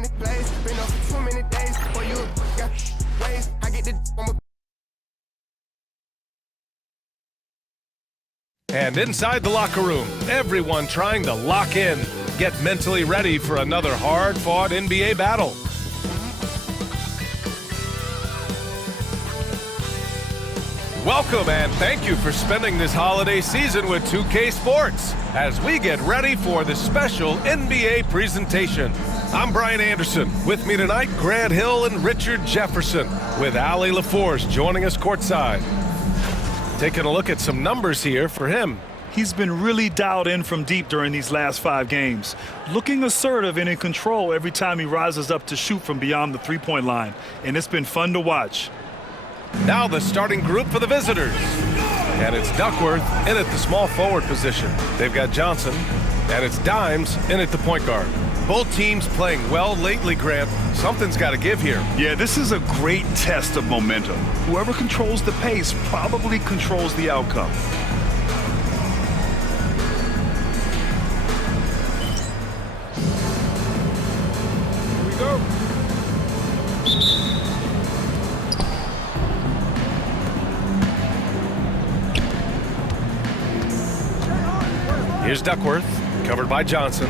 many plays, been up for too many days. Boy, you got ways. I get the on my. And inside the locker room, everyone trying to lock in, get mentally ready for another hard-fought NBA battle. Welcome and thank you for spending this holiday season with 2K Sports as we get ready for the special NBA presentation. I'm Brian Anderson. With me tonight, Grant Hill and Richard Jefferson, with Allie LaForce joining us courtside. Taking a look at some numbers here for him. He's been really dialed in from deep during these last 5 games, looking assertive and in control every time he rises up to shoot from beyond the three-point line, and it's been fun to watch. Now the starting group for the visitors. And it's Duckworth in at the small forward position. They've got Johnson, and it's Dimes in at the point guard. Both teams playing well lately, Grant. Something's got to give here. Yeah, this is a great test of momentum. Whoever controls the pace probably controls the outcome. Here we go. Here's Duckworth, covered by Johnson.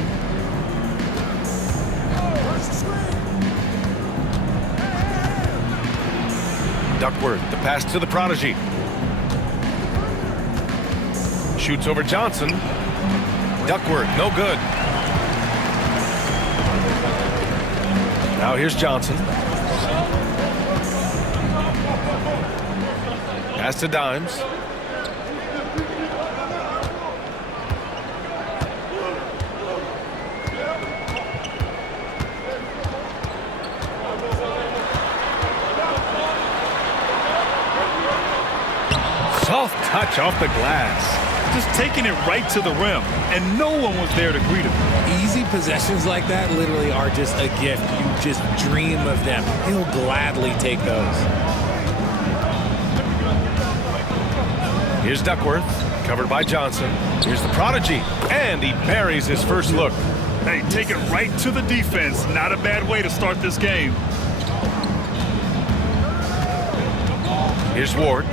Duckworth, the pass to the prodigy. Shoots over Johnson. Duckworth, no good. Now here's Johnson. Pass to Dimes. Soft touch off the glass. Just taking it right to the rim, and no one was there to greet him. Easy possessions like that literally are just a gift. You just dream of them. He'll gladly take those. Here's Duckworth, covered by Johnson. Here's the prodigy, and he buries his first look. Hey, take it right to the defense. Not a bad way to start this game. Here's Ward.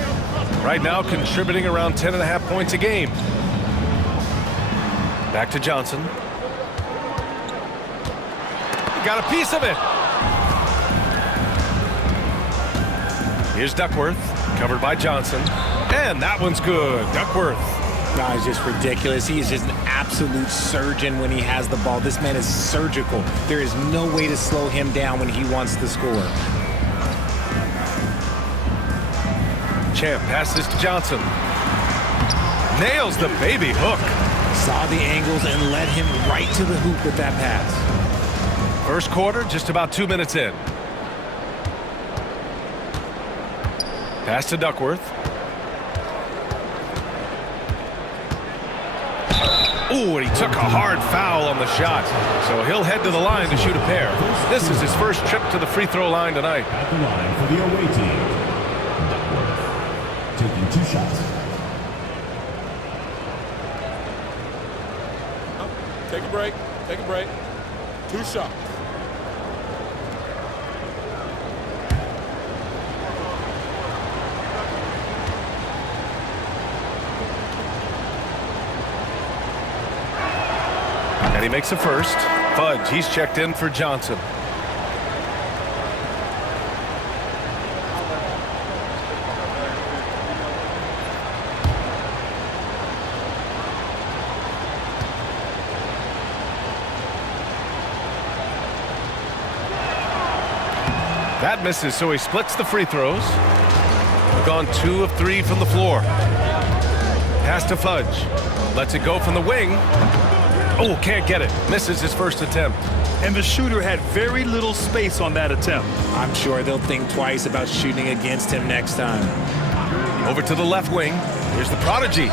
Right now contributing around 10.5 points a game. Back to Johnson. Got a piece of it. Here's Duckworth, covered by Johnson. And that one's good. Duckworth. No, it's just ridiculous. He is just an absolute surgeon when he has the ball. This man is surgical. There is no way to slow him down when he wants to score. Champ passes to Johnson. Nails the baby hook. Saw the angles and led him right to the hoop with that pass. First quarter, just about 2 minutes in. Pass to Duckworth. Ooh, and he took a hard foul on the shot. So he'll head to the line to shoot a pair. This is his first trip to the free throw line tonight. At the line for the away team. Taking 2 shots. Take a break. Take a break. 2 shots. And he makes a first. Fudge, he's checked in for Johnson. That misses, so he splits the free throws. We've gone 2 of 3 from the floor. Pass to Fudge. Lets it go from the wing. Oh, can't get it. Misses his first attempt. And the shooter had very little space on that attempt. I'm sure they'll think twice about shooting against him next time. Over to the left wing. Here's the prodigy.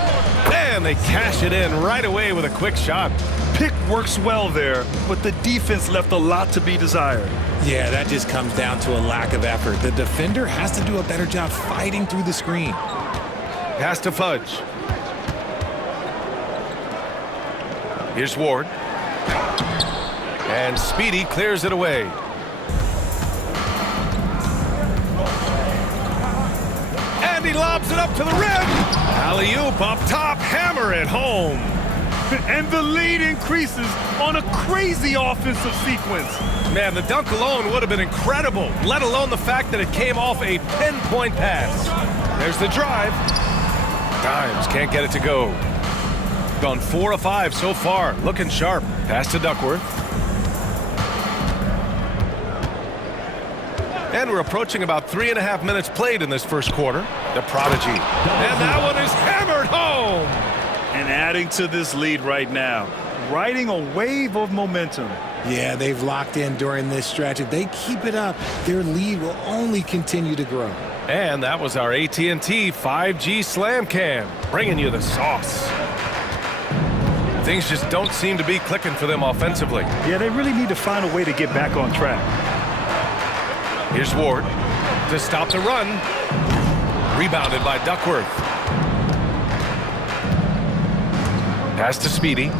And they cash it in right away with a quick shot. Pick works well there, but the defense left a lot to be desired. Yeah, that just comes down to a lack of effort. The defender has to do a better job fighting through the screen. Pass to Fudge. Here's Ward. And Speedy clears it away. And he lobs it up to the rim. Alley-oop up top, hammer it home. And the lead increases on a crazy offensive sequence. Man, the dunk alone would have been incredible, let alone the fact that it came off a pinpoint pass. There's the drive. Dimes can't get it to go. Gone 4 of 5 so far, looking sharp. Pass to Duckworth. And we're approaching about 3.5 minutes played in this first quarter. The prodigy. And that one is hammered home. And adding to this lead right now, riding a wave of momentum. Yeah, they've locked in during this stretch. If they keep it up, their lead will only continue to grow. And that was our AT&T 5G Slam Cam, bringing you the sauce. Things just don't seem to be clicking for them offensively. Yeah, they really need to find a way to get back on track. Here's Ward to stop the run. Rebounded by Duckworth. Pass to Speedy.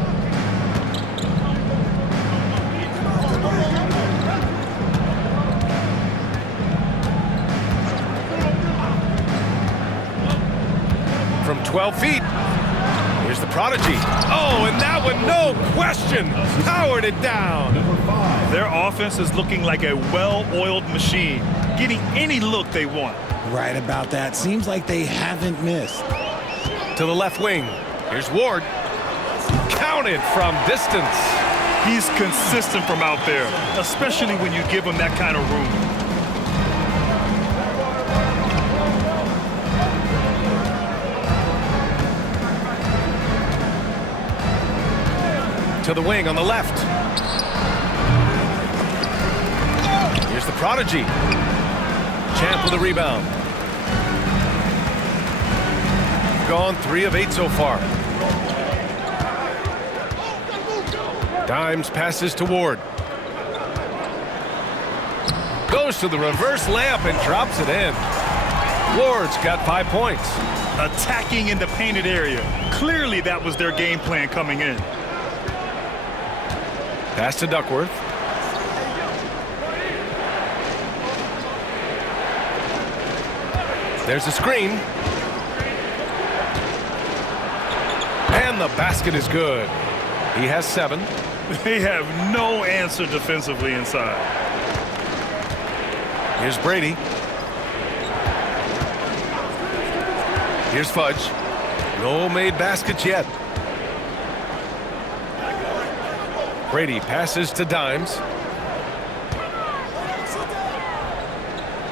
From 12 feet. Here's the prodigy. Oh, and that one, no question, powered it down. Their offense is looking like a well-oiled machine, getting any look they want. Right about that. Seems like they haven't missed. To the left wing. Here's Ward. Counted from distance. He's consistent from out there, especially when you give him that kind of room. To the wing on the left. Here's the prodigy. Champ with a rebound. Gone 3 of 8 so far. Dimes passes to Ward. Goes to the reverse layup and drops it in. Ward's got 5 points. Attacking in the painted area. Clearly that was their game plan coming in. Pass to Duckworth. There's a screen. And the basket is good. He has 7. They have no answer defensively inside. Here's Brady. Here's Fudge. No made baskets yet. Brady passes to Dimes.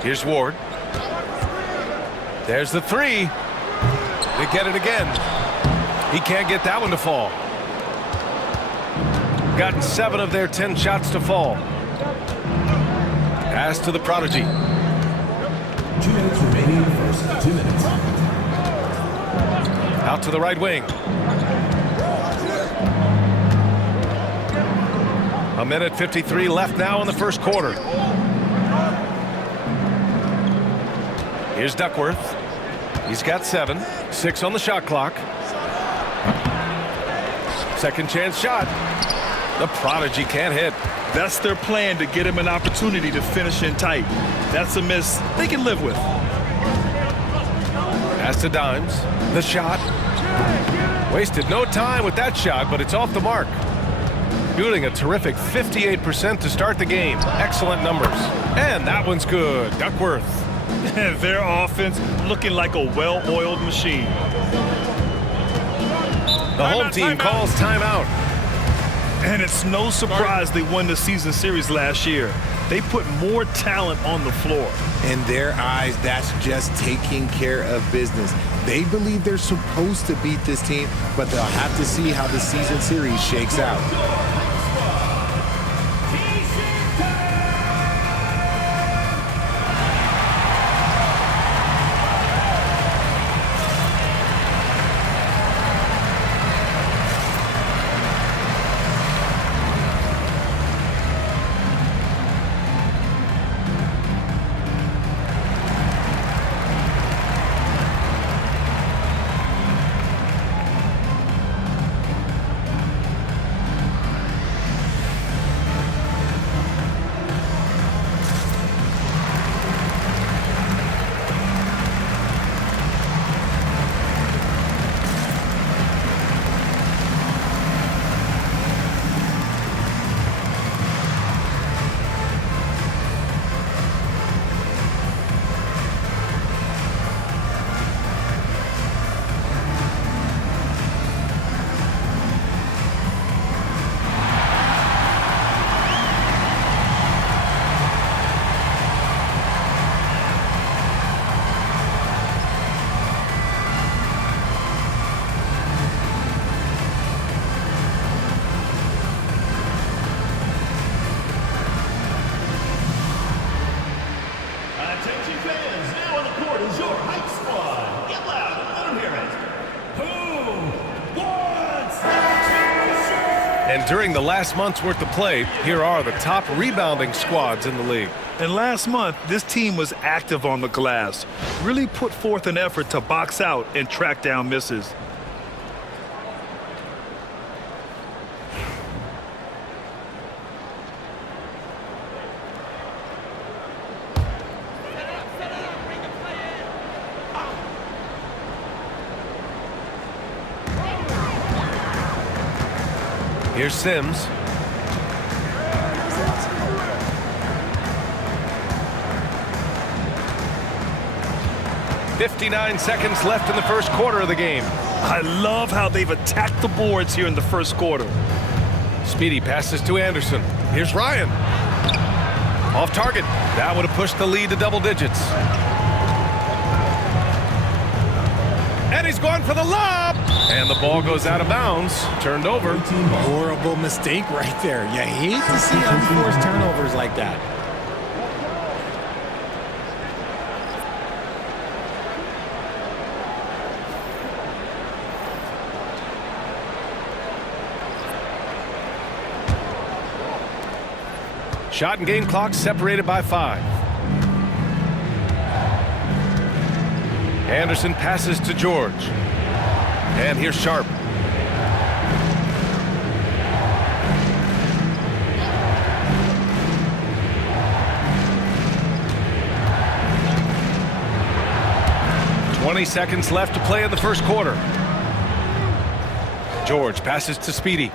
Here's Ward. There's the 3. They get it again. He can't get that one to fall. Gotten 7 of their 10 shots to fall. Pass to the prodigy. 2 minutes remaining in the first. 2 minutes. Out to the right wing. A minute 53 left now in the first quarter. Here's Duckworth. He's got 7. 6 on the shot clock. Second chance shot. The prodigy can't hit. That's their plan, to get him an opportunity to finish in tight. That's a miss they can live with. Pass to Dimes. The shot. Wasted no time with that shot, but it's off the mark. Shooting a terrific 58% to start the game. Excellent numbers. And that one's good. Duckworth. Their offense looking like a well-oiled machine. The home team calls timeout. And it's no surprise they won the season series last year. They put more talent on the floor. In their eyes, that's just taking care of business. They believe they're supposed to beat this team, but they'll have to see how the season series shakes out. during the last month's worth of play, here are the top rebounding squads in the league. And last month, this team was active on the glass, really put forth an effort to box out and track down misses. Here's Sims. "59 seconds left in the first quarter of the game." I love how they've attacked the boards here in the first quarter. Speedy passes to Anderson. Here's Ryan. Off target. That would have pushed the lead to double digits. And he's going for the lob. And the ball goes out of bounds. Turned over. Horrible mistake right there. You hate to see unforced turnovers like that. Shot and game clock separated by 5. Anderson passes to George. And here's Sharp. "20 seconds left to play in the first quarter." George passes to Speedy.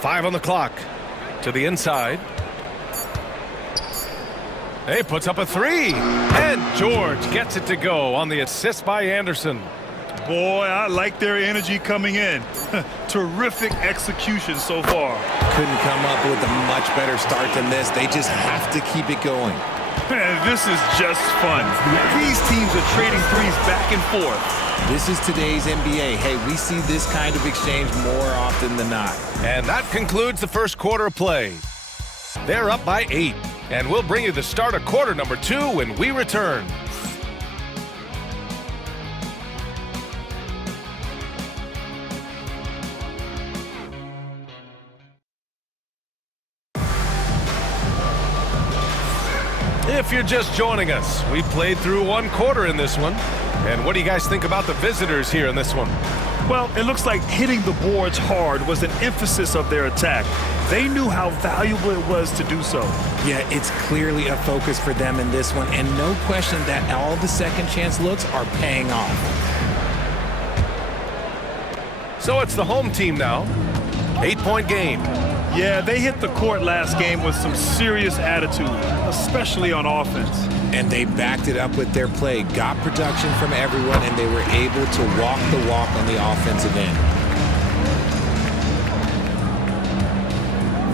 5 on the clock. To the inside. He puts up a 3. And George gets it to go on the assist by Anderson. Boy, I like their energy coming in. Terrific execution so far. Couldn't come up with a much better start than this. They just have to keep it going. Man, this is just fun. These teams are trading threes back and forth. This is today's NBA. Hey, we see this kind of exchange more often than not. And that concludes the first quarter of play. They're up by 8. And we'll bring you the start of quarter number 2 when we return. If you're just joining us, we played through 1 quarter in this one. And what do you guys think about the visitors here in this one? Well, it looks like hitting the boards hard was an emphasis of their attack. They knew how valuable it was to do so. Yeah, it's clearly a focus for them in this one, and no question that all the second chance looks are paying off. So it's the home team now. 8-point game. Yeah, they hit the court last game with some serious attitude, especially on offense. And they backed it up with their play, got production from everyone, and they were able to walk the walk on the offensive end.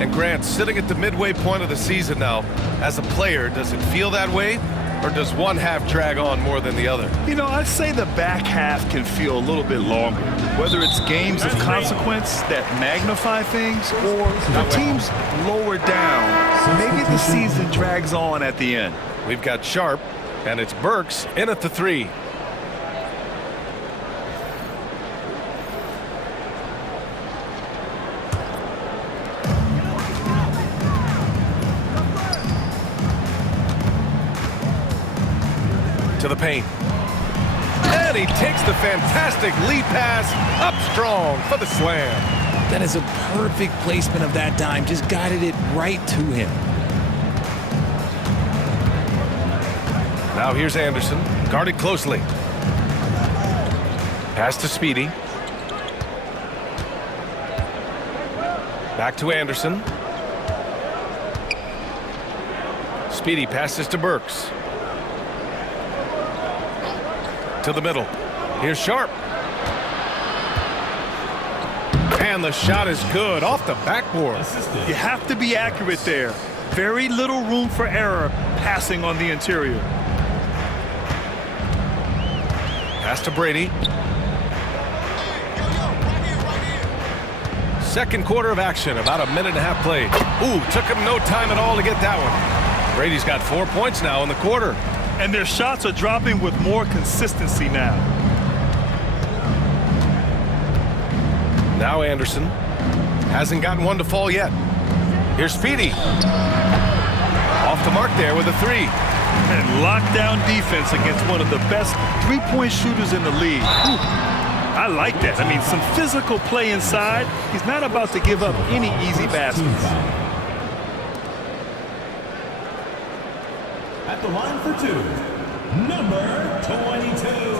And Grant, sitting at the midway point of the season now, as a player, does it feel that way? Or does one half drag on more than the other? You know, I'd say the back half can feel a little bit longer. Whether it's games of consequence that magnify things or the team's lower down, maybe the season drags on at the end. We've got Sharp, and it's Burks in at the 3. To the paint. And he takes the fantastic lead pass up strong for the slam. That is a perfect placement of that dime. Just guided it right to him. Now here's Anderson, guarded closely. Pass to Speedy. Back to Anderson. Speedy passes to Burks. To the middle. Here's Sharp. And the shot is good off the backboard. You have to be accurate there. Very little room for error passing on the interior. Pass to Brady. Second quarter of action, about a minute and a half played. Ooh, took him no time at all to get that one. Brady's got 4 points now in the quarter. And their shots are dropping with more consistency now. Now Anderson. Hasn't gotten one to fall yet. Here's Speedy. Off the mark there with a three. And lockdown defense against one of the best three-point shooters in the league. Ooh, I like that. I mean, some physical play inside. He's not about to give up any easy baskets. At the line for two, number 22.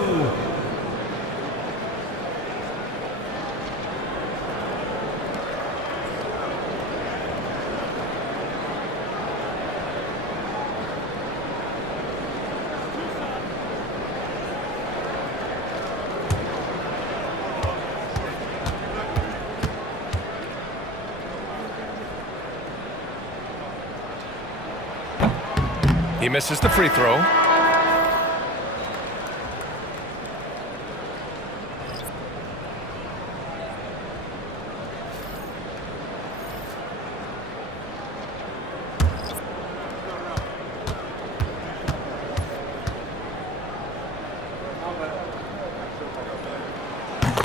He misses the free throw.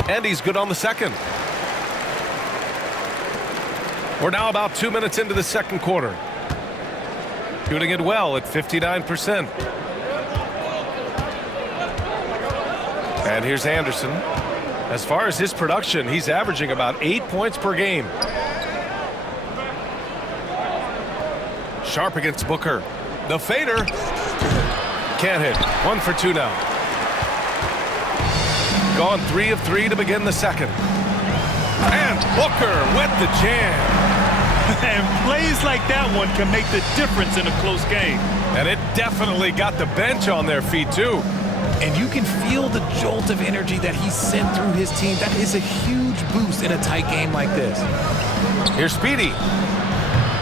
And he's good on the second. We're now about 2 minutes into the second quarter. Shooting it well at 59%. And here's Anderson. As far as his production, he's averaging about 8 points per game. Sharp against Booker. The fader. Can't hit. 1 for 2 now. Gone 3 of 3 to begin the second. And Booker with the jam. And plays like that one can make the difference in a close game. And it definitely got the bench on their feet, too. And you can feel the jolt of energy that he sent through his team. That is a huge boost in a tight game like this. Here's Speedy.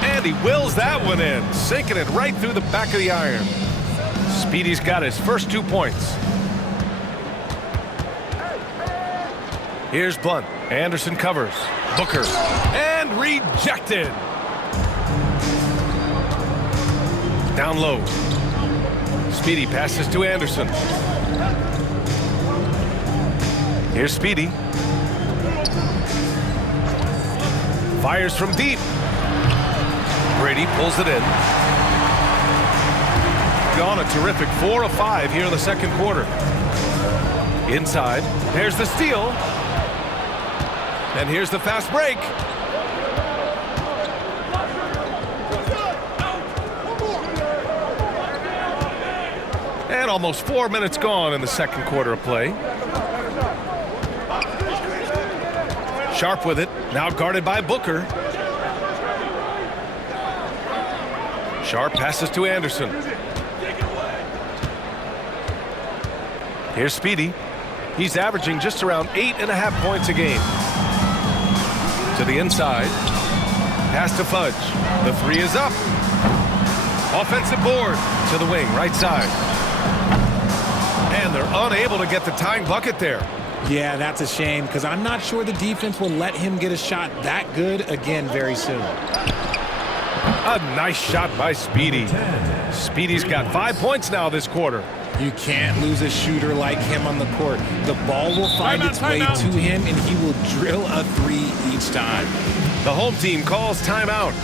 And he wills that one in, sinking it right through the back of the iron. Speedy's got his first 2 points. Here's Blunt. Anderson covers. Booker. And rejected. Down low. Speedy passes to Anderson. Here's Speedy. Fires from deep. Brady pulls it in. Gone a terrific 4 of 5 here in the second quarter. Inside. There's the steal. And here's the fast break. And almost 4 minutes gone in the second quarter of play. Sharp with it. Now guarded by Booker. Sharp passes to Anderson. Here's Speedy. He's averaging just around 8.5 points a game. To the inside. Pass to Fudge. The three is up. Offensive board to the wing, right side. And they're unable to get the tying bucket there. Yeah, that's a shame because I'm not sure the defense will let him get a shot that good again very soon. A nice shot by Speedy. Speedy's got 5 points now this quarter. You can't lose a shooter like him on the court. The ball will find its way to him, and he will drill a three each time. The home team calls timeout.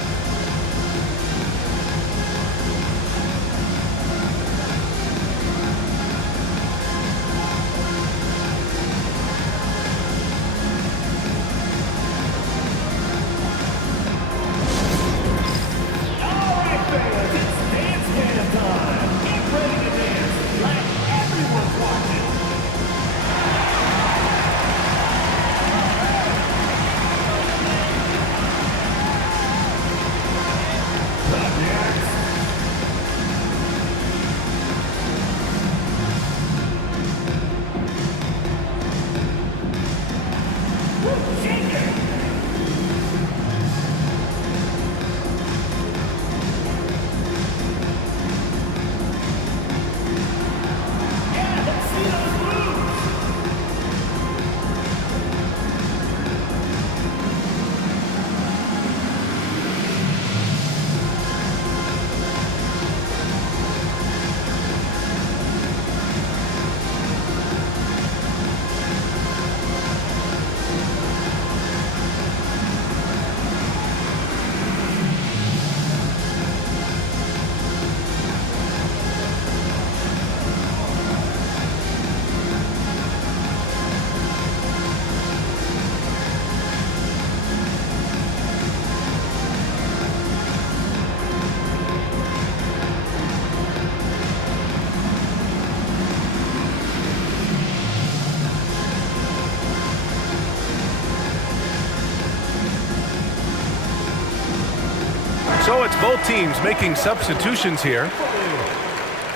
Both teams making substitutions here.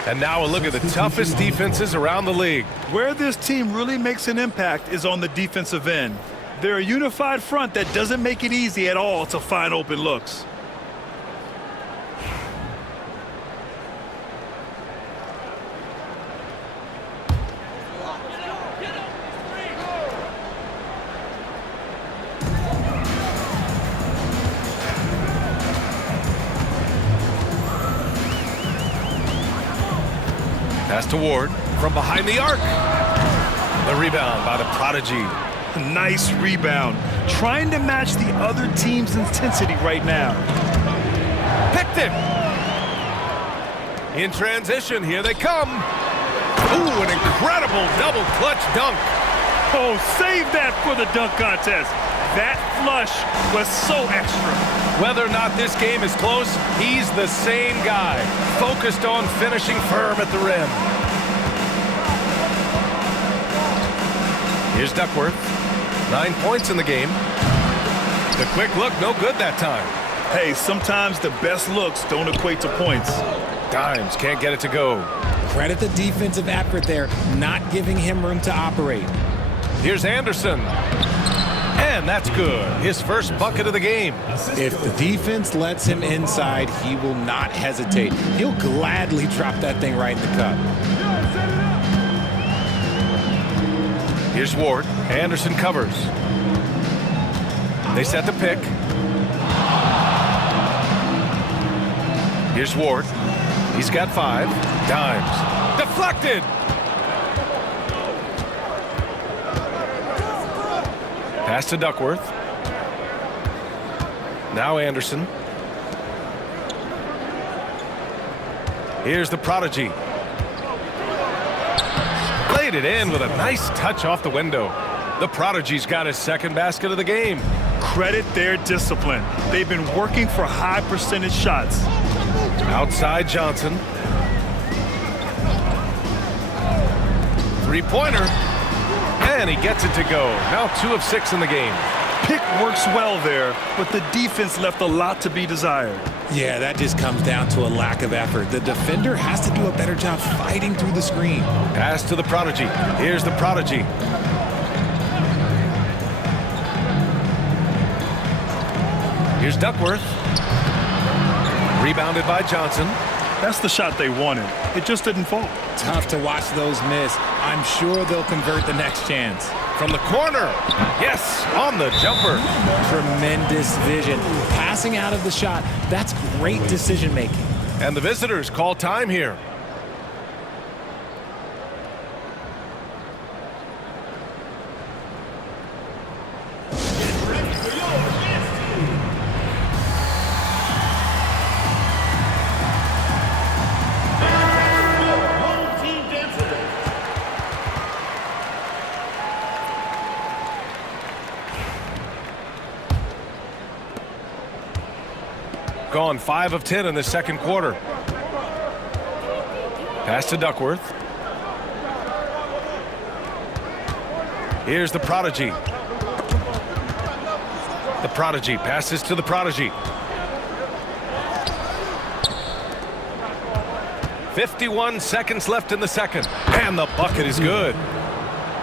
And now a look at the toughest defenses around the league. Where this team really makes an impact is on the defensive end. They're a unified front that doesn't make it easy at all to find open looks. Pass to Ward from behind the arc. The rebound by the Prodigy. Nice rebound. Trying to match the other team's intensity right now. Picked it. In transition, here they come. Ooh, an incredible double clutch dunk. Oh, save that for the dunk contest. That flush was so extra. Whether or not this game is close, he's the same guy, focused on finishing firm at the rim. Here's Duckworth. 9 points in the game. The quick look, no good that time. Hey, sometimes the best looks don't equate to points. Dimes can't get it to go. Credit the defensive effort there, not giving him room to operate. Here's Anderson. And that's good. His first bucket of the game. If the defense lets him inside, he will not hesitate. He'll gladly drop that thing right in the cup. Here's Ward. Anderson covers. They set the pick. Here's Ward. He's got 5. Dimes. Deflected. Pass to Duckworth. Now Anderson. Here's the Prodigy. Played it in with a nice touch off the window. The Prodigy's got his second basket of the game. Credit their discipline. They've been working for high percentage shots. Outside Johnson. Three-pointer. And he gets it to go. Now 2 of 6 in the game. Pick works well there, but the defense left a lot to be desired. Yeah, that just comes down to a lack of effort. The defender has to do a better job fighting through the screen. Pass to the Prodigy. Here's the Prodigy. Here's Duckworth. Rebounded by Johnson. That's the shot they wanted. It just didn't fall. Tough to watch those miss. I'm sure they'll convert the next chance. From the corner. Yes, on the jumper. Tremendous vision. Passing out of the shot. That's great decision making. And the visitors call time here. Gone 5 of 10 in the second quarter. Pass to Duckworth. Here's the Prodigy. The Prodigy passes to the Prodigy. 51 seconds left in the second. And the bucket is good.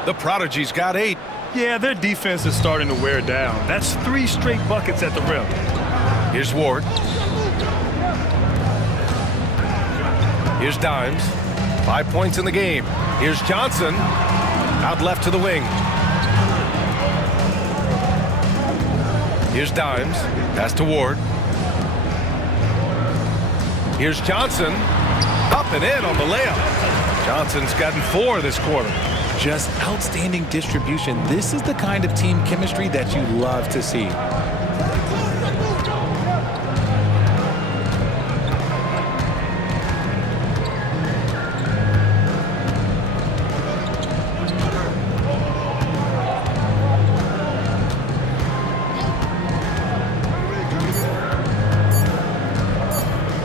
The Prodigy's got 8. Yeah, their defense is starting to wear down. That's 3 straight buckets at the rim. Here's Ward. Here's Dimes. 5 points in the game. Here's Johnson. Out left to the wing. Here's Dimes. Pass to Ward. Here's Johnson. Up and in on the layup. Johnson's gotten 4 this quarter. Just outstanding distribution. This is the kind of team chemistry that you love to see.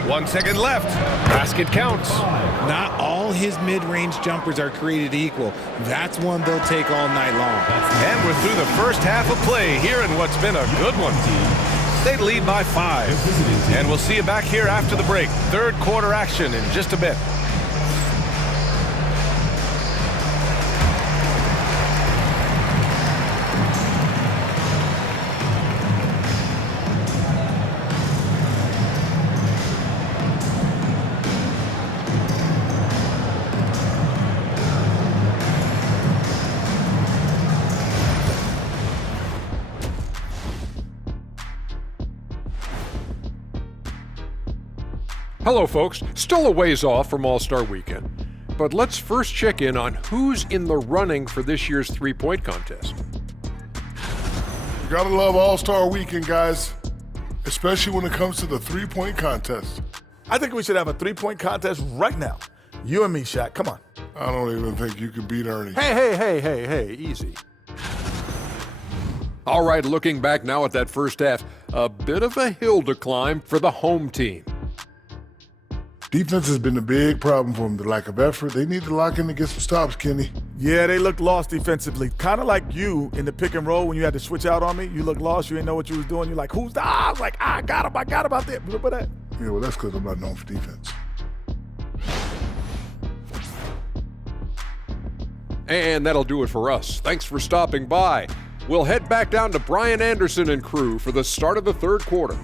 One second left. Basket counts. Not all his mid-range jumpers are created equal. That's one they'll take all night long. And we're through the first half of play here in what's been a good one. They lead by 5. And we'll see you back here after the break. Third quarter action in just a bit. Hello, folks. Still a ways off from All-Star Weekend, but let's first check in on who's in the running for this year's three-point contest. You gotta love All-Star Weekend, guys, especially when it comes to the three-point contest. I think we should have a three-point contest right now. You and me, Shaq. Come on. I don't even think you can beat Ernie. Hey, easy. All right, looking back now at that first half, a bit of a hill to climb for the home team. Defense has been a big problem for them, the lack of effort. They need to lock in and get some stops, Kenny. Yeah, they looked lost defensively. Kind of like you in the pick and roll when you had to switch out on me. You looked lost. You didn't know what you was doing. You're like, who's the? I was like, I got him out there. Remember that? Yeah, well, that's because I'm not known for defense. And that'll do it for us. Thanks for stopping by. We'll head back down to Brian Anderson and crew for the start of the third quarter.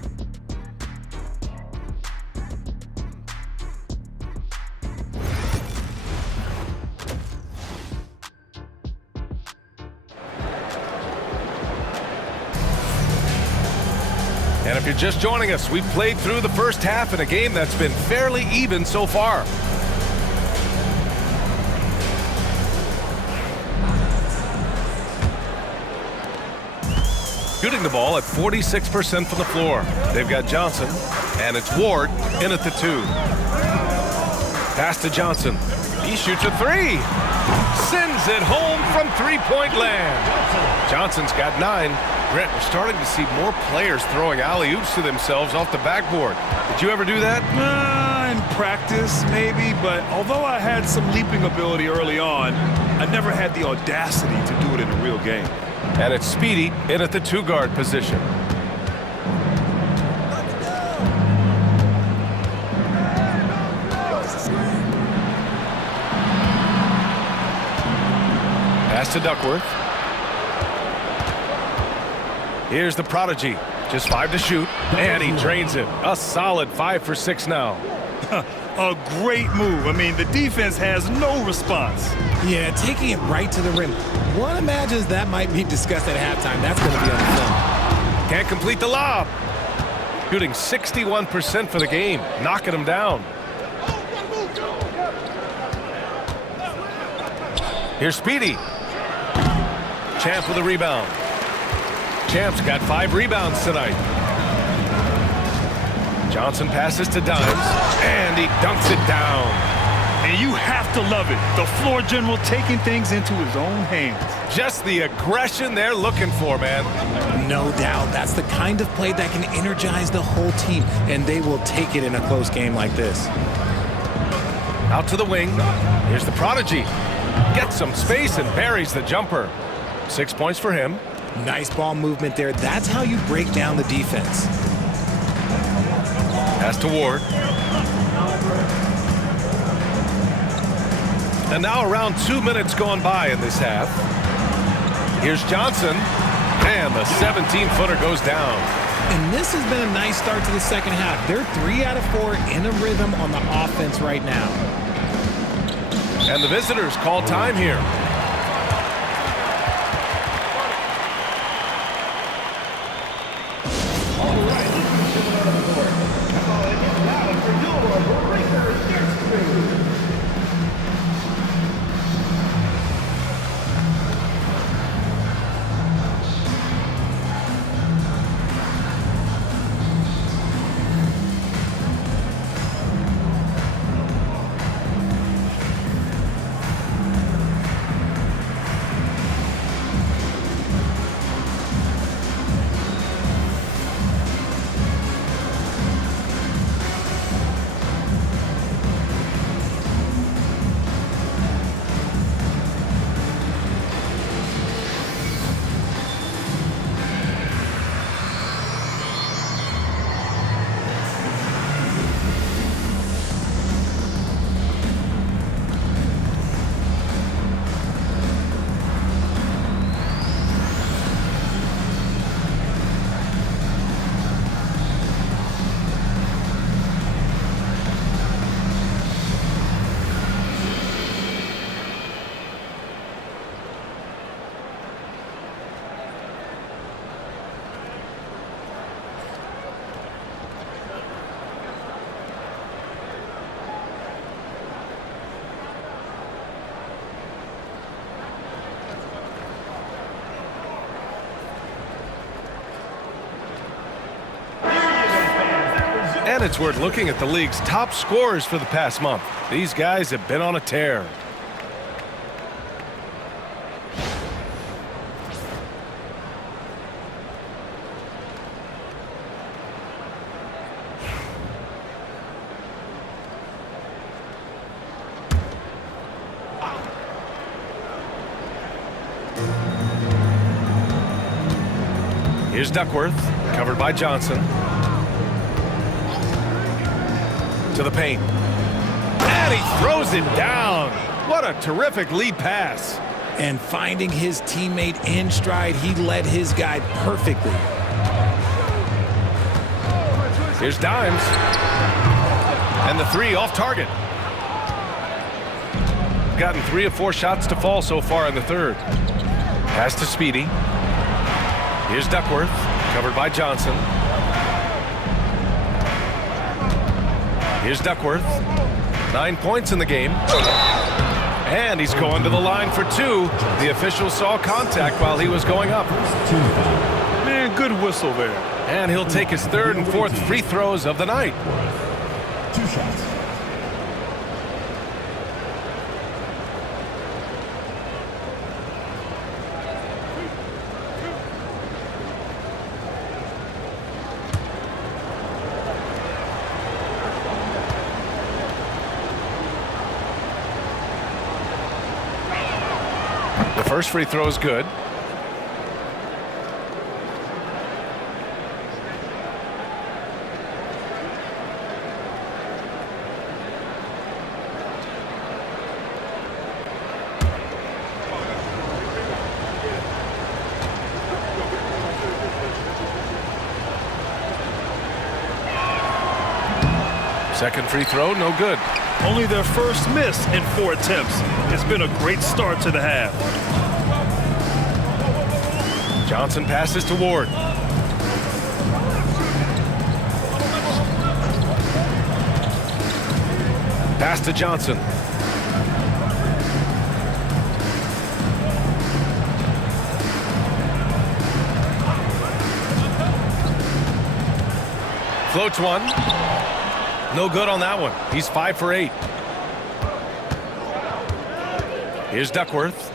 And if you're just joining us, we've played through the first half in a game that's been fairly even so far. Shooting the ball at 46% from the floor. They've got Johnson, and it's Ward in at the 2. Pass to Johnson. He shoots a 3. Sends it home from three-point land. Johnson's got 9. Brent, we're starting to see more players throwing alley-oops to themselves off the backboard. Did you ever do that? In practice, maybe, but although I had some leaping ability early on, I never had the audacity to do it in a real game. And it's Speedy in at the 2-guard position. Pass to Duckworth. Here's the prodigy. Just 5 to shoot, and he drains it. A solid 5 for 6 now. A great move. I mean, the defense has no response. Yeah, taking it right to the rim. One imagines that might be discussed at halftime. That's going to be on the film. Can't complete the lob. Shooting 61% for the game, knocking him down. Here's Speedy. Champ with a rebound. Champ's got 5 rebounds tonight. Johnson passes to Dimes, and he dunks it down. And you have to love it. The floor general taking things into his own hands. Just the aggression they're looking for, man. No doubt. That's the kind of play that can energize the whole team, and they will take it in a close game like this. Out to the wing. Here's the prodigy. Gets some space and buries the jumper. 6 points for him. Nice ball movement there. That's how you break down the defense. Pass to Ward. And now around 2 minutes gone by in this half. Here's Johnson. And the 17-footer goes down. And this has been a nice start to the second half. They're 3 out of 4 in a rhythm on the offense right now. And the visitors call time here. And it's worth looking at the league's top scorers for the past month. These guys have been on a tear. Here's Duckworth, covered by Johnson. To the paint. And he throws it down. What a terrific lead pass. And finding his teammate in stride, he led his guy perfectly. Here's Dimes. And the three off target. Gotten 3 of 4 shots to fall so far in the third. Pass to Speedy. Here's Duckworth, covered by Johnson. Here's Duckworth. 9 points in the game. And he's going to the line for 2. The official saw contact while he was going up. Man, good whistle there. And he'll take his 3rd and 4th free throws of the night. 2 shots. The first free throw is good. Second free throw, no good. Only their first miss in 4 attempts. It's been a great start to the half. Johnson passes to Ward. Pass to Johnson. Floats one. No good on that one. He's 5 for 8. Here's Duckworth.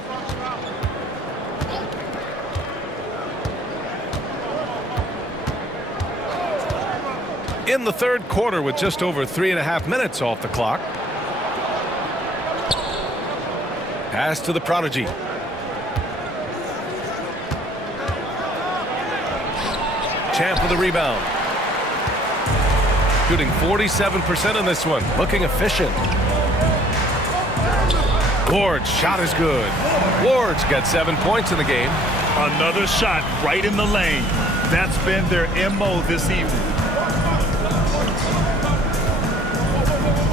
In the third quarter with just over 3.5 minutes off the clock. Pass to the prodigy. Champ with the rebound. Shooting 47% in this one. Looking efficient. Ward's shot is good. Ward's got 7 points in the game. Another shot right in the lane. That's been their MO this evening.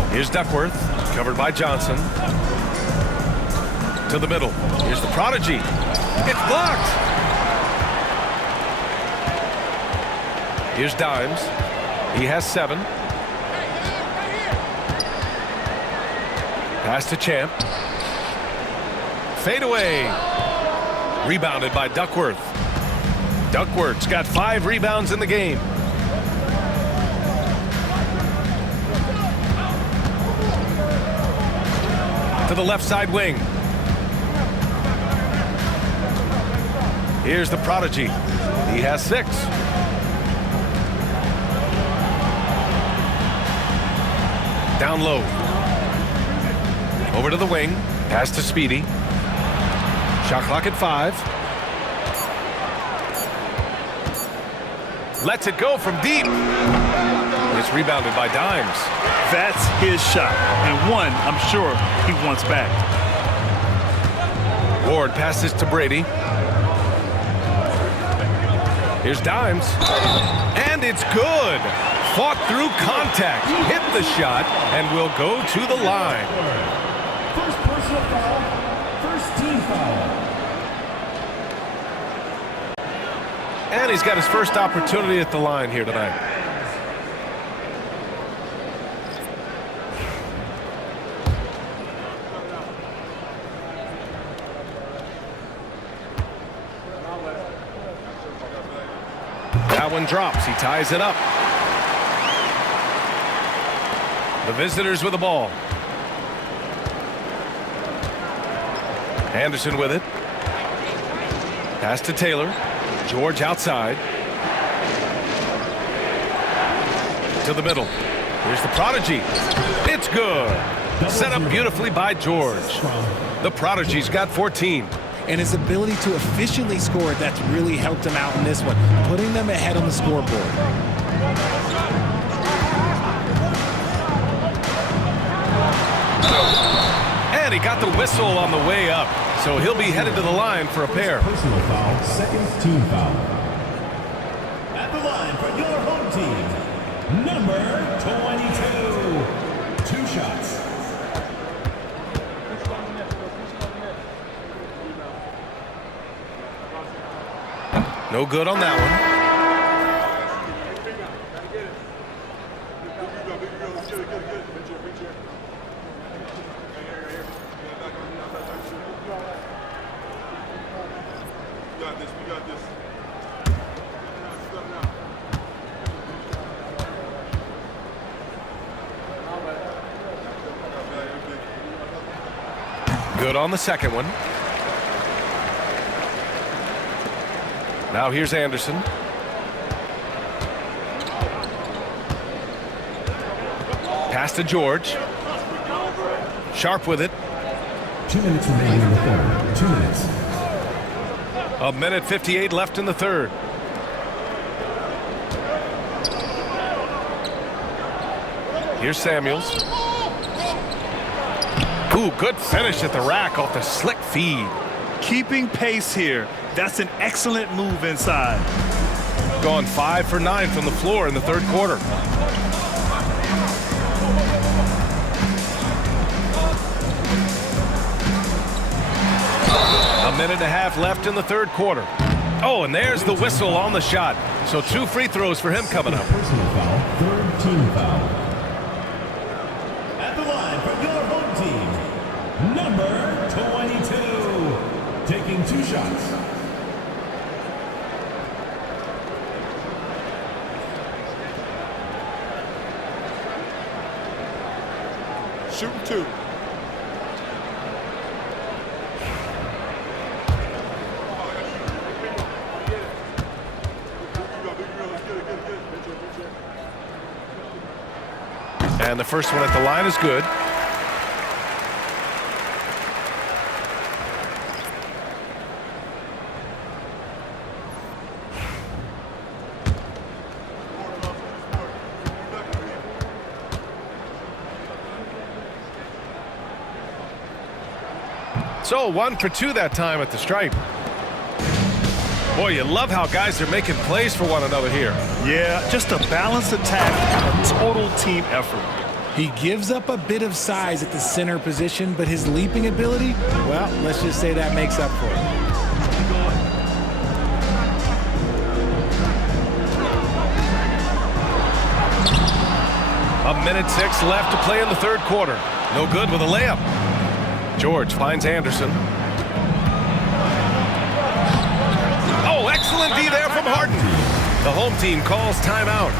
Here's Duckworth, covered by Johnson. To the middle. Here's the prodigy. It's blocked. Here's Dimes. He has 7. Pass to Champ. Fade away. Rebounded by Duckworth. Duckworth's got 5 rebounds in the game. To the left side wing. Here's the prodigy. He has 6. Down low. Over to the wing. Pass to Speedy. Shot clock at 5. Lets it go from deep. It's rebounded by Dimes. That's his shot, and one I'm sure he wants back. Ward passes to Brady. Here's Dimes. And it's good. Fought through contact, hit the shot, and will go to the line. First personal foul, first team foul. And he's got his first opportunity at the line here tonight. That one drops. He ties it up. The visitors with the ball. Anderson with it. Pass to Taylor. George outside. To the middle. Here's the Prodigy. It's good. Set up beautifully by George. The Prodigy's got 14. And his ability to efficiently score, that's really helped him out in this one, putting them ahead on the scoreboard. And he got the whistle on the way up, so he'll be headed to the line for a pair. Personal foul, second team foul. At the line for your home team, number 22. 2 shots. No good on that one. Good on the second one. Now here's Anderson. Pass to George. Sharp with it. 2 minutes remaining in the third. 2 minutes. A minute 58 left in the third. Here's Samuels. Ooh, good finish at the rack off the slick feed. Keeping pace here. That's an excellent move inside. Gone 5 for 9 from the floor in the third quarter. A minute and a half left in the third quarter. Oh, and there's the whistle on the shot. So 2 free throws for him coming up. Personal foul, third team foul. At the line for your home team, number 22. Taking 2 shots. Shooting 2. And the first one at the line is good. So 1 for 2 that time at the stripe. Boy, you love how guys are making plays for one another here. Yeah, just a balanced attack and a total team effort. He gives up a bit of size at the center position, but his leaping ability, well, let's just say that makes up for it. A minute 6 left to play in the third quarter. No good with a layup. George finds Anderson. Oh, excellent D there from Harden. The home team calls timeout.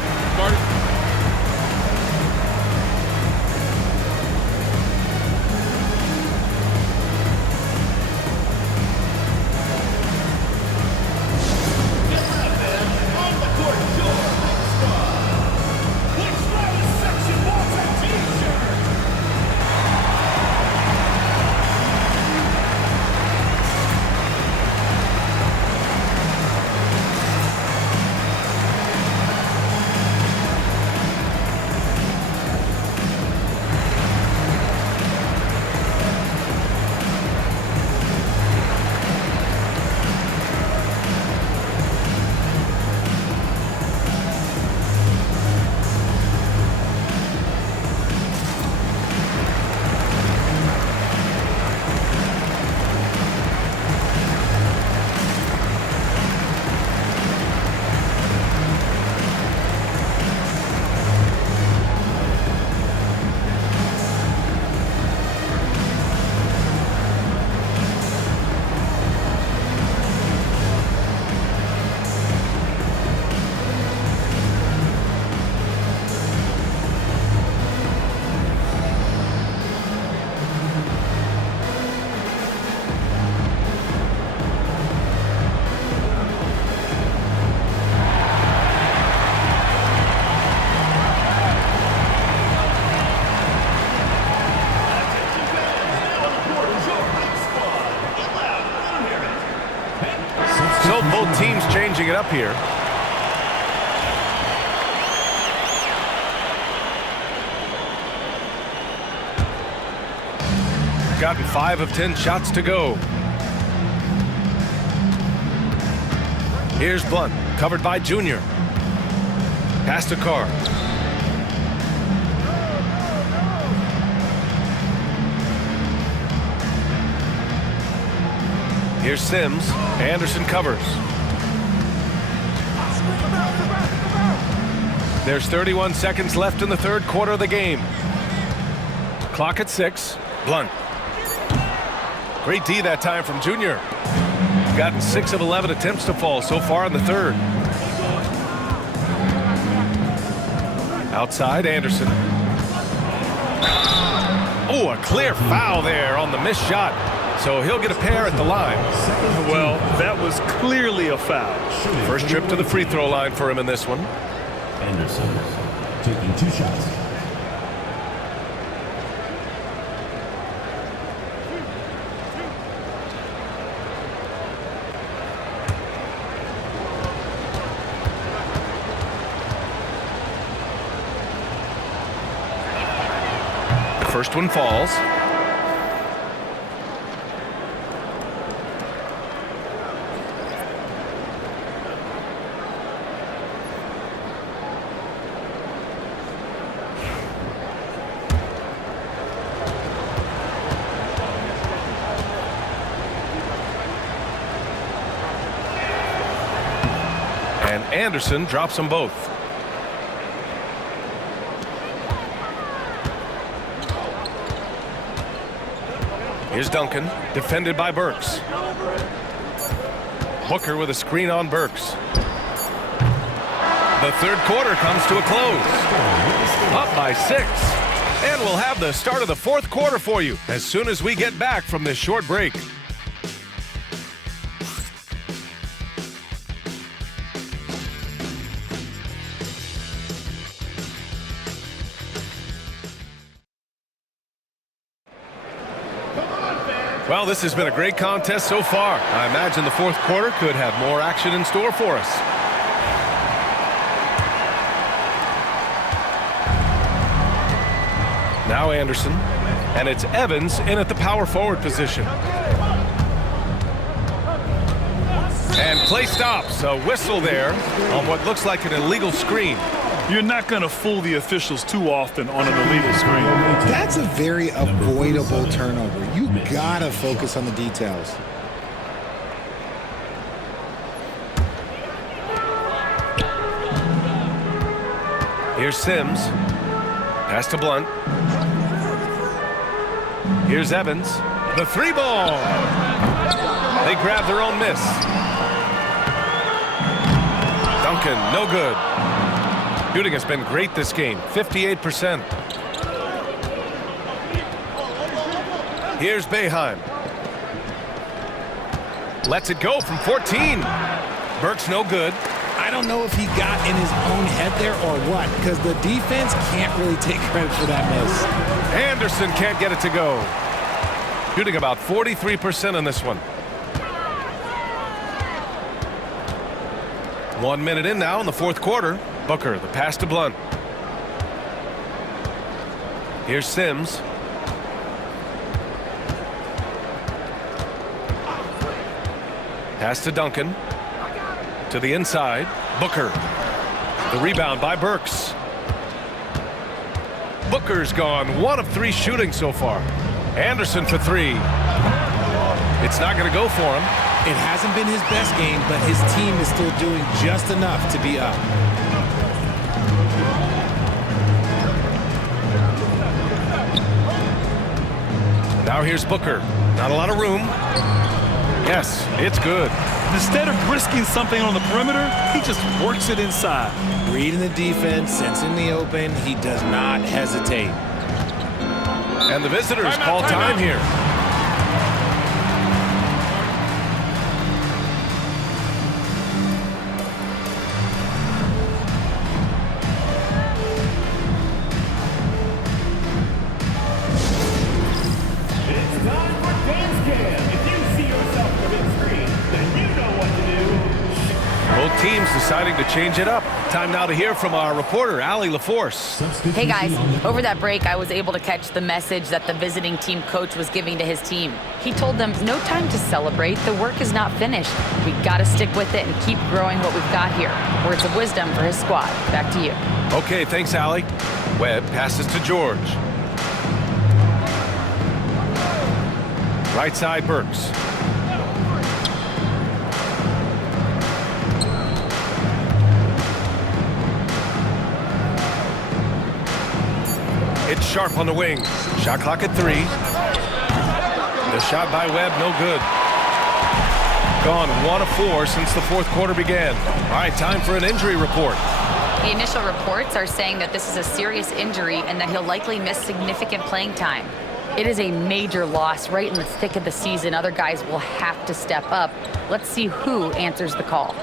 Both teams changing it up here. Gotten 5 of 10 shots to go. Here's Blunt, covered by Junior. Pass to Carr. Here's Sims. Anderson covers. There's 31 seconds left in the third quarter of the game. Clock at 6. Blunt. Great D that time from Junior. Gotten 6 of 11 attempts to fall so far in the third. Outside, Anderson. Oh, a clear foul there on the missed shot. So he'll get a pair at the line. Well, that was clearly a foul. First trip to the free throw line for him in this one. Anderson taking 2 shots. First one falls. And Anderson drops them both. Here's Duncan, defended by Burks. Booker with a screen on Burks. The third quarter comes to a close. Up by 6. And we'll have the start of the fourth quarter for you as soon as we get back from this short break. Well, this has been a great contest so far. I imagine the fourth quarter could have more action in store for us. Now Anderson, and it's Evans in at the power forward position. And play stops. A whistle there on what looks like an illegal screen. You're not going to fool the officials too often on an illegal screen. That's a very avoidable turnover. You gotta focus on the details. Here's Sims. Pass to Blunt. Here's Evans. The 3 ball. They grab their own miss. Duncan, no good. Shooting has been great this game, 58%. Here's Boeheim. Lets it go from 14. Burks no good. I don't know if he got in his own head there or what, because the defense can't really take credit for that miss. Anderson can't get it to go. Shooting about 43% in this one. 1 minute in now in the fourth quarter. Booker, the pass to Blunt. Here's Sims. Pass to Duncan. To the inside. Booker. The rebound by Burks. Booker's gone 1 of 3 shooting so far. Anderson for 3. It's not going to go for him. It hasn't been his best game, but his team is still doing just enough to be up. Now here's Booker. Not a lot of room. Yes, it's good. Instead of risking something on the perimeter, he just works it inside. Reading the defense, sensing the open, he does not hesitate. And the visitors call time here. It's time for Dance Cam. If you see yourself on the big screen, then you know what to do. deciding to change it up. Time now to hear from our reporter, Allie LaForce. Hey guys, over that break, I was able to catch the message that the visiting team coach was giving to his team. He told them, no time to celebrate. The work is not finished. We got to stick with it and keep growing what we've got here. Words of wisdom for his squad. Back to you. Okay, thanks, Allie. Webb passes to George. Right side, Burks. It's Sharp on the wing. Shot clock at 3. The shot by Webb, no good. Gone 1 of 4 since the fourth quarter began. All right, time for an injury report. The initial reports are saying that this is a serious injury and that he'll likely miss significant playing time. It is a major loss right in the thick of the season. Other guys will have to step up. Let's see who answers the call.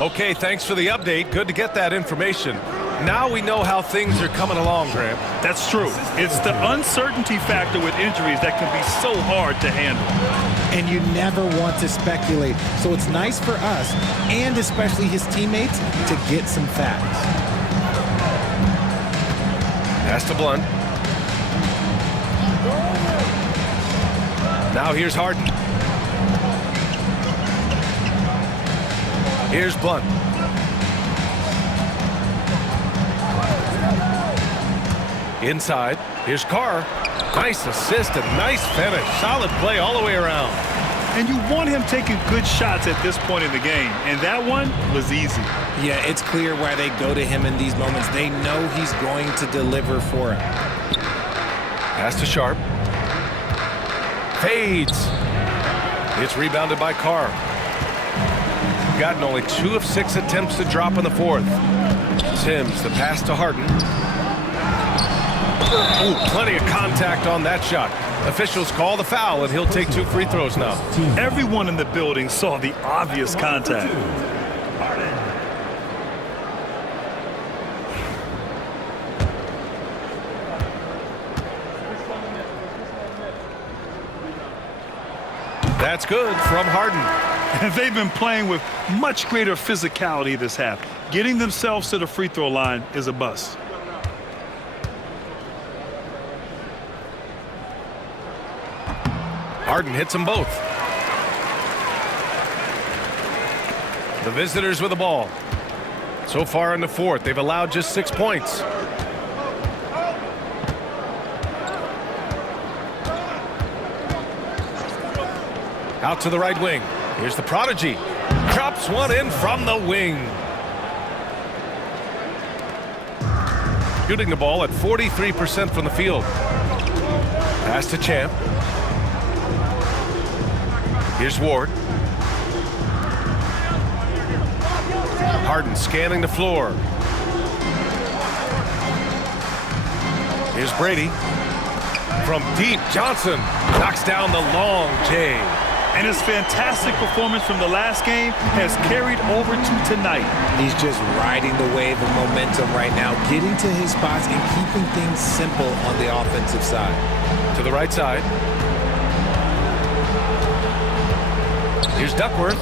Okay, thanks for the update. Good to get that information. Now we know how things are coming along, Grant. That's true. It's the uncertainty factor with injuries that can be so hard to handle. And you never want to speculate. So it's nice for us, and especially his teammates, to get some facts. Pass to Blunt. Now here's Harden. Here's Blunt. Inside, here's Carr. Nice assist and nice finish. Solid play all the way around. And you want him taking good shots at this point in the game, and that one was easy. Yeah, it's clear why they go to him in these moments. They know he's going to deliver for them. Pass to Sharp. Fades. It's rebounded by Carr. Gotten only 2 of 6 attempts to drop in the fourth. Sims, the pass to Harden. Ooh, plenty of contact on that shot. Officials call the foul, and he'll take 2 free throws now. Everyone in the building saw the obvious contact. That's good from Harden. And they've been playing with much greater physicality this half. Getting themselves to the free throw line is a bust. Harden hits them both. The visitors with the ball. So far in the fourth, they've allowed just 6 points. Out to the right wing. Here's the prodigy. Drops one in from the wing. Shooting the ball at 43% from the field. Pass to Champ. Here's Ward. Harden scanning the floor. Here's Brady. From deep, Johnson knocks down the long J. And his fantastic performance from the last game has carried over to tonight. He's just riding the wave of momentum right now, getting to his spots and keeping things simple on the offensive side. To the right side. Here's Duckworth.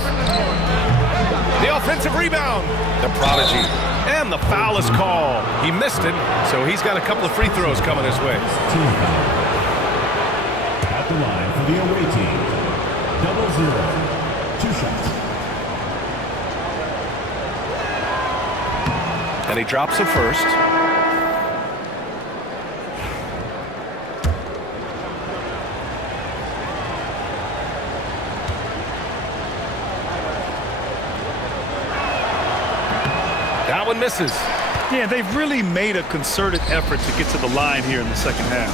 The offensive rebound. The prodigy. And the foul is called. He missed it, so he's got a couple of free throws coming his way. Team foul. At the line for the away team. 0-0. 2 shots. And he drops the first. That one misses. Yeah, they've really made a concerted effort to get to the line here in the second half.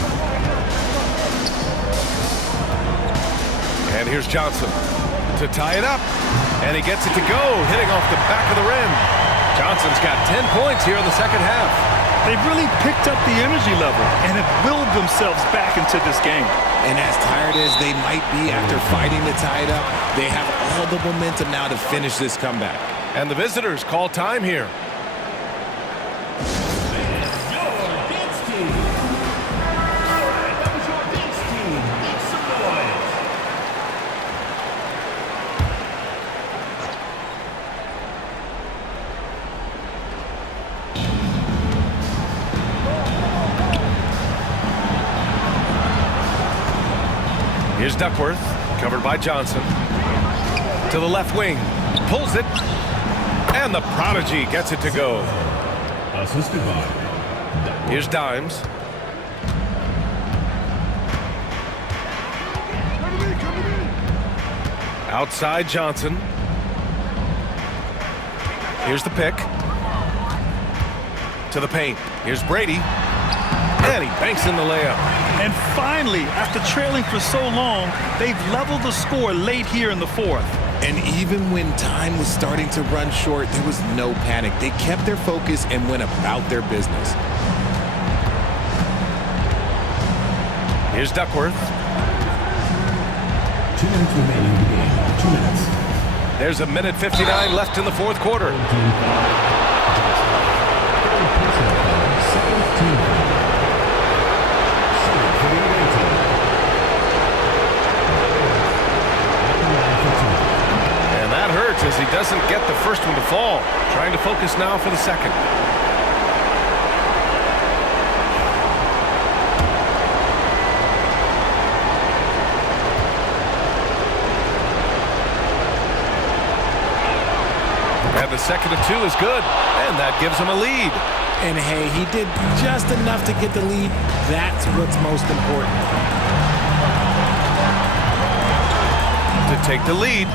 And here's Johnson to tie it up. And he gets it to go, hitting off the back of the rim. Johnson's got 10 points here in the second half. They've really picked up the energy level and have willed themselves back into this game. And as tired as they might be after fighting to tie it up, they have all the momentum now to finish this comeback. And the visitors call time here. Here's Duckworth, covered by Johnson. To the left wing, pulls it, and the prodigy gets it to go. Assisted by. Here's Dimes. Outside Johnson. Here's the pick. To the paint. Here's Brady. And he banks in the layup. And finally, after trailing for so long, they've leveled the score late here in the fourth. And even when time was starting to run short, there was no panic. They kept their focus and went about their business. Here's Duckworth. 2 minutes remaining in the game. 2 minutes. There's a minute 59 left in the fourth quarter. And that hurts as he doesn't get the first one to fall. Trying to focus now for the second. And the second of two is good, and that gives him a lead. And hey, he did just enough to get the lead. That's what's most important. To take the lead.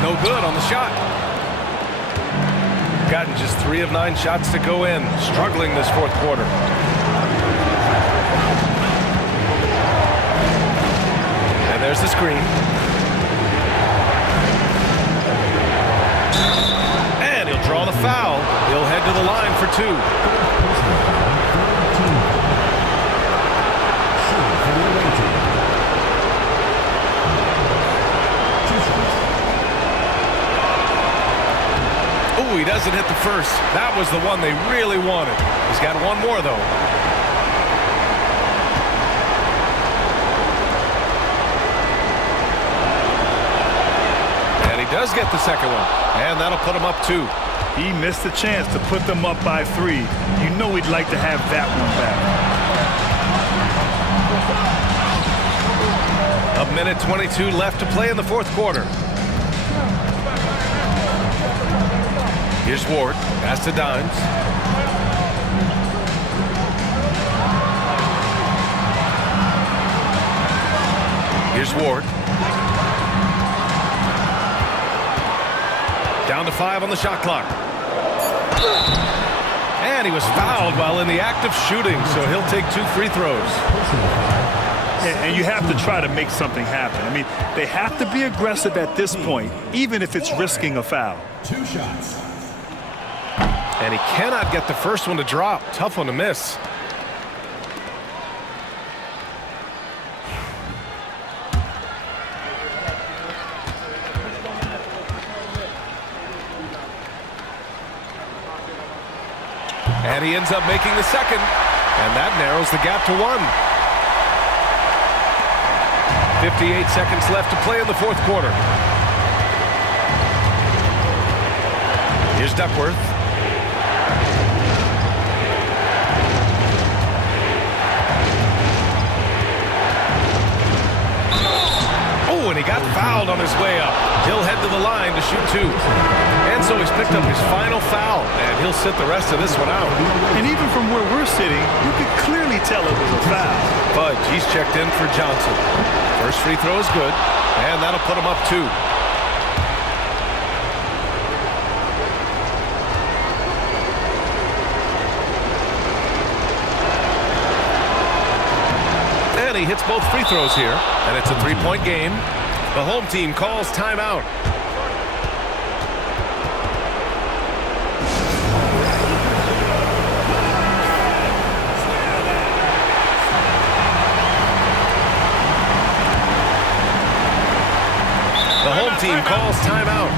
No good on the shot. Gotten just 3 of 9 shots to go in. Struggling this fourth quarter. And there's the screen. And he'll draw the foul. He'll head to the line for 2. Ooh, he doesn't hit the first. That was the one they really wanted. He's got one more, though. And he does get the second one. And that'll put him up 2. He missed a chance to put them up by 3. You know he'd like to have that one back. A minute 22 left to play in the fourth quarter. Here's Ward. Pass to Dimes. Here's Ward. Down to 5 on the shot clock. And he was fouled while in the act of shooting, so he'll take 2 free throws. And you have to try to make something happen. I mean, they have to be aggressive at this point, even if it's risking a foul. 2 shots. And he cannot get the first one to drop. Tough one to miss. And he ends up making the second. And that narrows the gap to 1. 58 seconds left to play in the fourth quarter. Here's Duckworth. Oh, and he got fouled on his way up. He'll head to the line to shoot 2. And so he's picked up his final foul, and he'll sit the rest of this one out. And even from where we're sitting, you could clearly tell it was a foul. Fudge, he's checked in for Johnson. First free throw is good, and that'll put him up 2. And he hits both free throws here, and it's a 3-point game. The home team calls timeout. The home team calls timeout.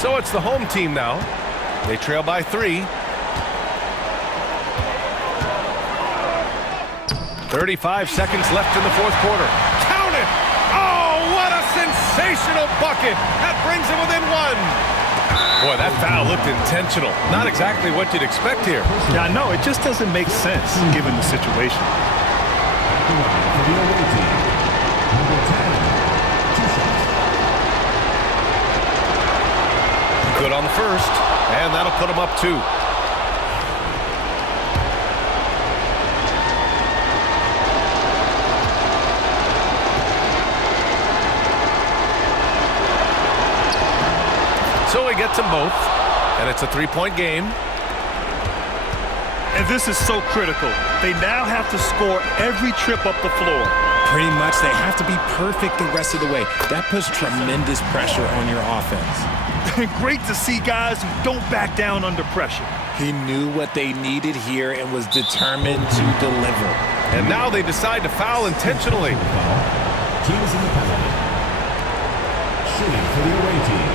So it's the home team now. They trail by 3. 35 seconds left in the fourth quarter. Count it! sensational bucket. That brings him within one. Boy, that foul looked intentional. Not exactly what you'd expect here. Yeah, I know. It just doesn't make sense given the situation. For the away team, number 10, 2 shots. Good on the first, and that'll put him up 2. So he gets them both, and it's a 3-point game. And this is so critical. They now have to score every trip up the floor. Pretty much, they have to be perfect the rest of the way. That puts tremendous pressure on your offense. Great to see guys who don't back down under pressure. He knew what they needed here and was determined to deliver. And now they decide to foul intentionally. Teams in the penalty. Shooting for the away team.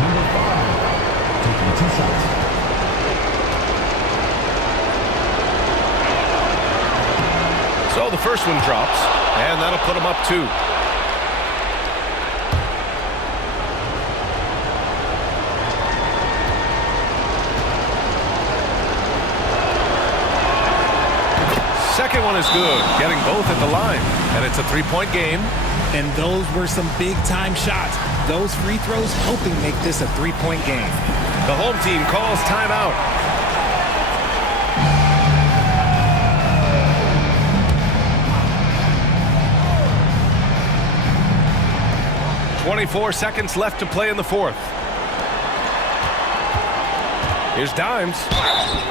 Number 5, taking 2 shots. So the first one drops, and that'll put him up 2. Second one is good, getting both at the line, and it's a 3-point game. And those were some big-time shots. Those free throws helping make this a 3-point game. The home team calls timeout. "24 seconds left to play in the fourth. Here's Dimes,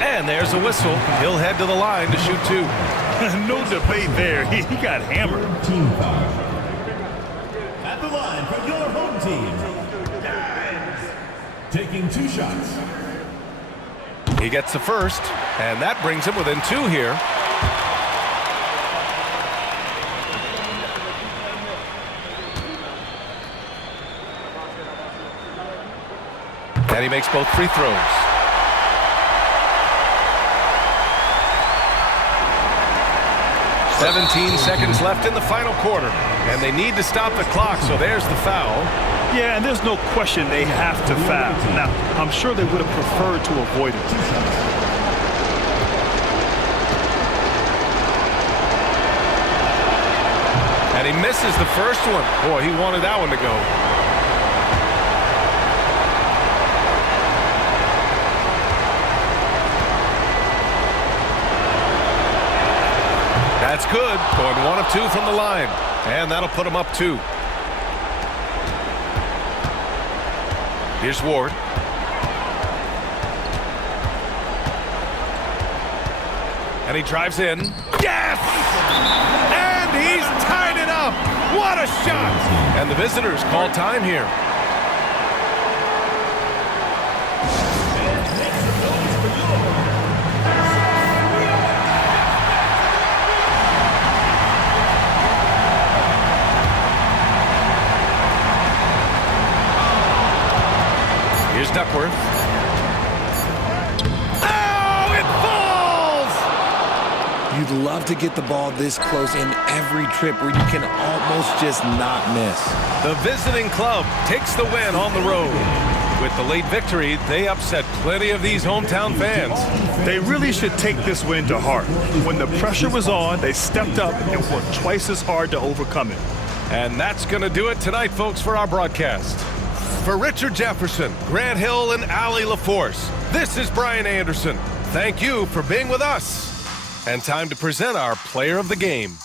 and there's a whistle. He'll head to the line to shoot 2. No debate there. He got hammered. Team foul. At the line for your home team. Taking 2 shots. He gets the first, and that brings him within 2 here. And he makes both free throws. "17 seconds left in the final quarter, and they need to stop the clock, so there's the foul. Yeah, and there's no question they have to foul. Now, I'm sure they would have preferred to avoid it. And he misses the first one. Boy, he wanted that one to go. That's good. Going 1 of 2 from the line. And that'll put him up 2. Here's Ward. And he drives in. Yes! And he's tied it up. What a shot! And the visitors call time here. Here's Duckworth. Oh, it falls! You'd love to get the ball this close in every trip where you can almost just not miss. The visiting club takes the win on the road. With the late victory, they upset plenty of these hometown fans. They really should take this win to heart. When the pressure was on, they stepped up and worked twice as hard to overcome it. And that's going to do it tonight, folks, for our broadcast. For Richard Jefferson, Grant Hill, and Allie LaForce, this is Brian Anderson. Thank you for being with us. And time to present our player of the game.